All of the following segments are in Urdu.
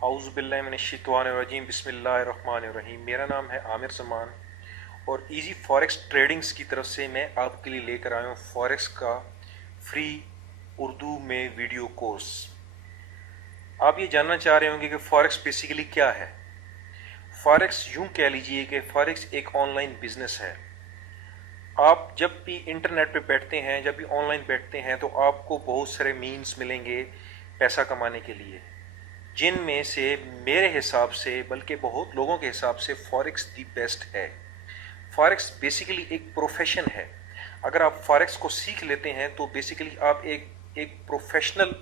اعوذ باللہ من الشیطان الرجیم بسم اللہ الرحمن الرحیم۔ میرا نام ہے عامر زمان اور ایزی فوریکس ٹریڈنگز کی طرف سے میں آپ کے لیے لے کر آیا ہوں فوریکس کا فری اردو میں ویڈیو کورس۔ آپ یہ جاننا چاہ رہے ہوں گے کہ فوریکس بیسیکلی کیا ہے۔ فوریکس یوں کہہ لیجئے کہ فوریکس ایک آن لائن بزنس ہے۔ آپ جب بھی انٹرنیٹ پہ بیٹھتے ہیں، جب بھی آن لائن بیٹھتے ہیں تو آپ کو بہت سارے مینز ملیں گے پیسہ کمانے کے لیے، جن میں سے میرے حساب سے بلکہ بہت لوگوں کے حساب سے فوریکس دی بیسٹ ہے۔ فوریکس بیسیکلی ایک پروفیشن ہے۔ اگر آپ فوریکس کو سیکھ لیتے ہیں تو بیسیکلی آپ ایک پروفیشنل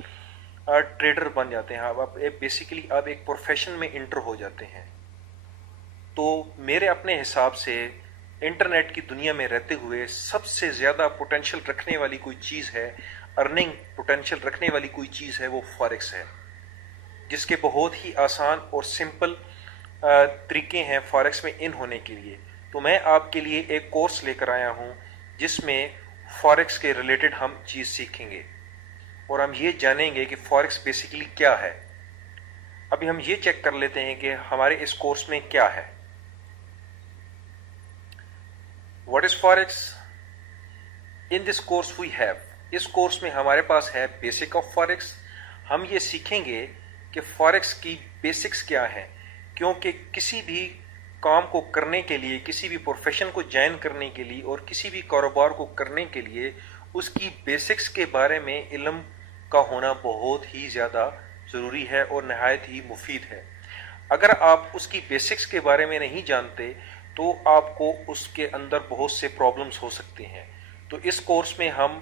ٹریڈر بن جاتے ہیں۔ آپ بیسیکلی آپ ایک پروفیشن میں انٹر ہو جاتے ہیں۔ تو میرے اپنے حساب سے انٹرنیٹ کی دنیا میں رہتے ہوئے سب سے زیادہ پوٹینشیل رکھنے والی کوئی چیز ہے، ارننگ پوٹینشیل رکھنے والی کوئی چیز ہے، وہ فوریکس ہے، جس کے بہت ہی آسان اور سمپل طریقے ہیں فوریکس میں ان ہونے کے لیے۔ تو میں آپ کے لیے ایک کورس لے کر آیا ہوں جس میں فوریکس کے ریلیٹڈ ہم چیز سیکھیں گے اور ہم یہ جانیں گے کہ فوریکس بیسیکلی کیا ہے۔ ابھی ہم یہ چیک کر لیتے ہیں کہ ہمارے اس کورس میں کیا ہے۔ What is forex? In this course we have, اس کورس میں ہمارے پاس ہے بیسک آف فوریکس۔ ہم یہ سیکھیں گے کہ فوریکس کی بیسکس کیا ہیں، کیونکہ کسی بھی کام کو کرنے کے لیے، کسی بھی پروفیشن کو جوائن کرنے کے لیے اور کسی بھی کاروبار کو کرنے کے لیے اس کی بیسکس کے بارے میں علم کا ہونا بہت ہی زیادہ ضروری ہے اور نہایت ہی مفید ہے۔ اگر آپ اس کی بیسکس کے بارے میں نہیں جانتے تو آپ کو اس کے اندر بہت سے پرابلمز ہو سکتے ہیں۔ تو اس کورس میں ہم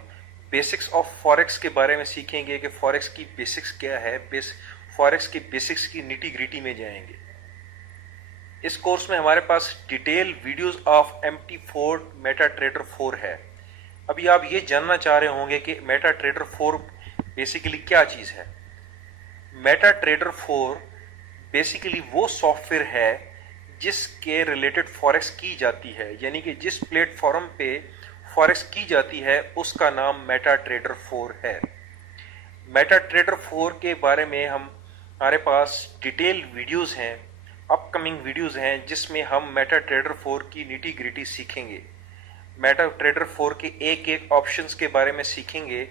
بیسکس آف فوریکس کے بارے میں سیکھیں گے کہ فوریکس کی بیسکس کیا ہے، فوریکس کی بیسکس کی نیٹی گریٹی میں جائیں گے۔ اس کورس میں ہمارے پاس detail videos of MT4 MetaTrader 4 ہے۔ ابھی آپ یہ جاننا چاہ رہے ہوں گے کہ میٹا ٹریڈر 4 بیسیکلی کیا چیز ہے۔ میٹا ٹریڈر 4 بیسیکلی وہ سافٹ ویئر ہے جس کے ریلیٹڈ فوریکس کی جاتی ہے، یعنی کہ جس پلیٹ فارم پہ فوریکس کی جاتی ہے اس کا نام میٹا ٹریڈر 4 ہے۔ میٹا ٹریڈر 4 کے بارے میں ہمارے پاس ڈیٹیل ویڈیوز ہیں، اپ کمنگ ویڈیوز ہیں، جس میں ہم میٹا ٹریڈر 4 کی نیٹی گریٹی سیکھیں گے۔ میٹا ٹریڈر 4 کے ایک ایک آپشنز کے بارے میں سیکھیں گے،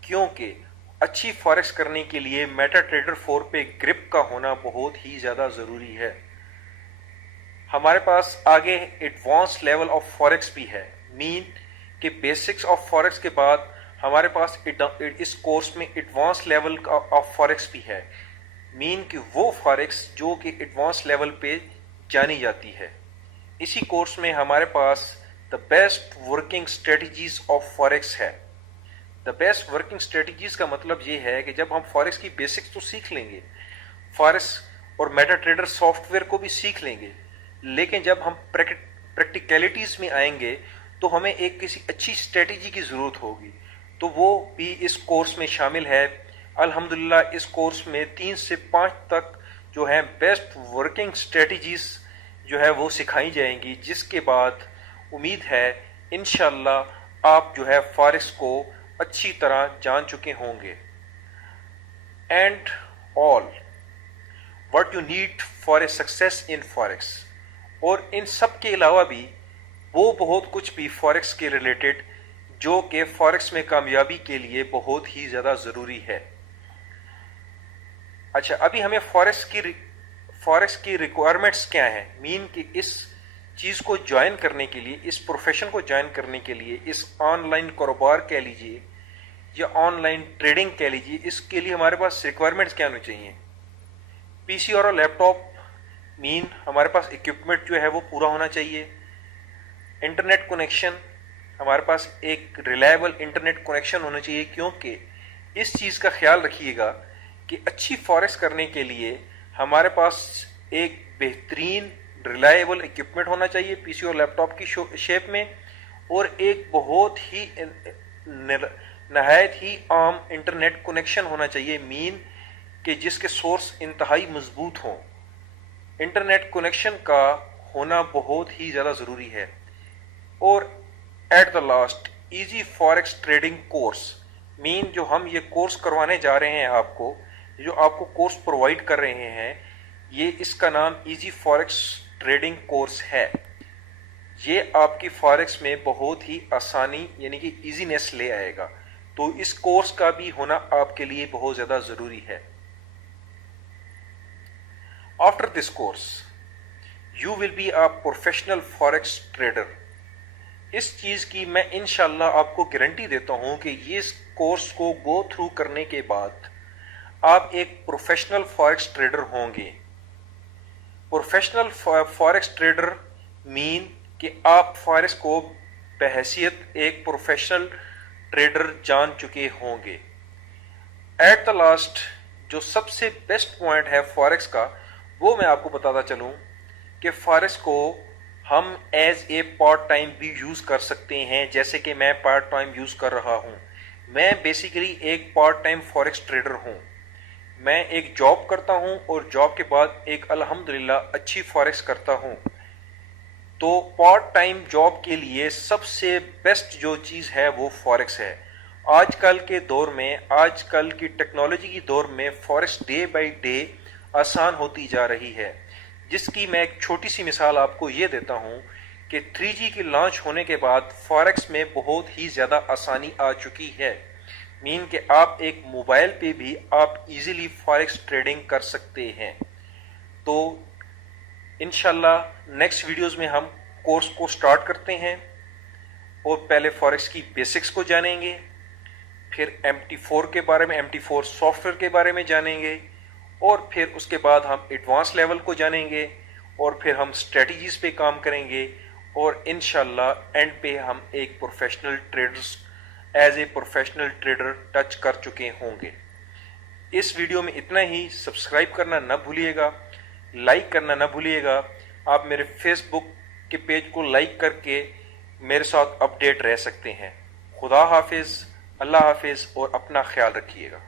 کیونکہ اچھی فوریکس کرنے کے لیے میٹا ٹریڈر 4 پہ گرپ کا ہونا بہت ہی زیادہ ضروری ہے۔ ہمارے پاس آگے ایڈوانس لیول آف فوریکس بھی ہے، مین کہ بیسکس آف فوریکس کے بعد ہمارے پاس اس کورس میں ایڈوانس لیول آف فوریکس بھی ہے، مین کہ وہ فوریکس جو کہ ایڈوانس لیول پہ جانی جاتی ہے۔ اسی کورس میں ہمارے پاس the best working strategies of forex ہے۔ دا بیسٹ ورکنگ اسٹریٹجیز کا مطلب یہ ہے کہ جب ہم فوریکس کی بیسکس تو سیکھ لیں گے، فوریکس اور میٹا ٹریڈر سافٹ ویئر کو بھی سیکھ لیں گے، لیکن جب ہم پریکٹیکلٹیز میں آئیں گے تو ہمیں ایک کسی اچھی اسٹریٹجی کی ضرورت ہوگی، تو وہ بھی اس کورس میں شامل ہے۔ الحمدللہ اس کورس میں 3 سے 5 تک جو ہے بیسٹ ورکنگ اسٹریٹجیز جو ہے وہ سکھائی جائیں گی، جس کے بعد امید ہے انشاءاللہ آپ جو ہے فوریکس کو اچھی طرح جان چکے ہوں گے۔ And all what you need for a success in forex، اور ان سب کے علاوہ بھی وہ بہت کچھ بھی فوریکس کے ریلیٹڈ جو کہ فوریکس میں کامیابی کے لیے بہت ہی زیادہ ضروری ہے۔ اچھا، ابھی ہمیں فوریکس کی ریکوائرمنٹس کیا ہیں، مین کہ اس چیز کو جوائن کرنے کے لیے، اس پروفیشن کو جوائن کرنے کے لیے، اس آن لائن کاروبار کہہ لیجئے یا آن لائن ٹریڈنگ کہہ لیجئے، اس کے لیے ہمارے پاس ریکوائرمنٹس کیا ہونی چاہیے۔ پی سی اور لیپ ٹاپ، مین ہمارے پاس اکوپمنٹ جو ہے وہ پورا ہونا چاہیے۔ انٹرنیٹ کنیکشن، ہمارے پاس ایک ریلائبل انٹرنیٹ کنیکشن ہونا چاہیے، کیونکہ اس چیز کا خیال رکھیے گا کہ اچھی فوریکس کرنے کے لیے ہمارے پاس ایک بہترین ریلائبل اکوپمنٹ ہونا چاہیے پی سی اور لیپ ٹاپ کی شیپ میں، اور ایک بہت ہی نہایت ہی عام انٹرنیٹ کنیکشن ہونا چاہیے، مین کہ جس کے سورس انتہائی مضبوط ہوں۔ انٹرنیٹ کنیکشن کا ہونا بہت ہی زیادہ ضروری ہے۔ اور at the last easy forex trading course, مین جو ہم یہ کورس کروانے جا رہے ہیں آپ کو، جو آپ کو کورس پرووائڈ کر رہے ہیں، یہ اس کا نام ایزی فاریکس ٹریڈنگ کورس ہے. یہ آپ کی فاریکس میں بہت ہی آسانی یعنی کہ ایزینس لے آئے گا. تو اس کورس کا بھی ہونا آپ کے لیے بہت زیادہ ضروری ہے. After this course you will be a professional forex trader. اس چیز کی میں انشاءاللہ آپ کو گارنٹی دیتا ہوں کہ یہ اس کورس کو گو تھرو کرنے کے بعد آپ ایک پروفیشنل فاریکس ٹریڈر ہوں گے. پروفیشنل فاریکس ٹریڈر مین کہ آپ فاریکس کو بحیثیت ایک پروفیشنل ٹریڈر جان چکے ہوں گے. ایٹ دا لاسٹ جو سب سے بیسٹ پوائنٹ ہے فاریکس کا وہ میں آپ کو بتاتا چلوں کہ فاریکس کو ہم ایز اے پارٹ ٹائم بھی یوز کر سکتے ہیں، جیسے کہ میں پارٹ ٹائم یوز کر رہا ہوں. میں بیسیکلی ایک پارٹ ٹائم فاریکس ٹریڈر ہوں. میں ایک جاب کرتا ہوں اور جاب کے بعد ایک الحمدللہ اچھی فاریکس کرتا ہوں. تو پارٹ ٹائم جاب کے لیے سب سے بیسٹ جو چیز ہے وہ فاریکس ہے. آج کل کے دور میں، آج کل کی ٹیکنالوجی کی دور میں فاریکس ڈے بائی ڈے آسان ہوتی جا رہی ہے، جس کی میں ایک چھوٹی سی مثال آپ کو یہ دیتا ہوں کہ 3G کی لانچ ہونے کے بعد فاریکس میں بہت ہی زیادہ آسانی آ چکی ہے. مین کہ آپ ایک موبائل پہ بھی آپ ایزیلی فاریکس ٹریڈنگ کر سکتے ہیں. تو انشاءاللہ نیکسٹ ویڈیوز میں ہم کورس کو سٹارٹ کرتے ہیں اور پہلے فاریکس کی بیسکس کو جانیں گے، پھر MT4 کے بارے میں، MT4 سافٹ ویئر کے بارے میں جانیں گے، اور پھر اس کے بعد ہم ایڈوانس لیول کو جانیں گے، اور پھر ہم اسٹریٹجیز پہ کام کریں گے، اور انشاءاللہ اینڈ پہ ہم ایک professional traders as a professional trader touch کر چکے ہوں گے. اس ویڈیو میں اتنا ہی. سبسکرائب کرنا نہ بھولیے گا، لائک کرنا نہ بھولیے گا. آپ میرے فیس بک کے پیج کو لائک کر کے میرے ساتھ اپڈیٹ رہ سکتے ہیں. خدا حافظ، اللہ حافظ، اور اپنا خیال رکھیے گا.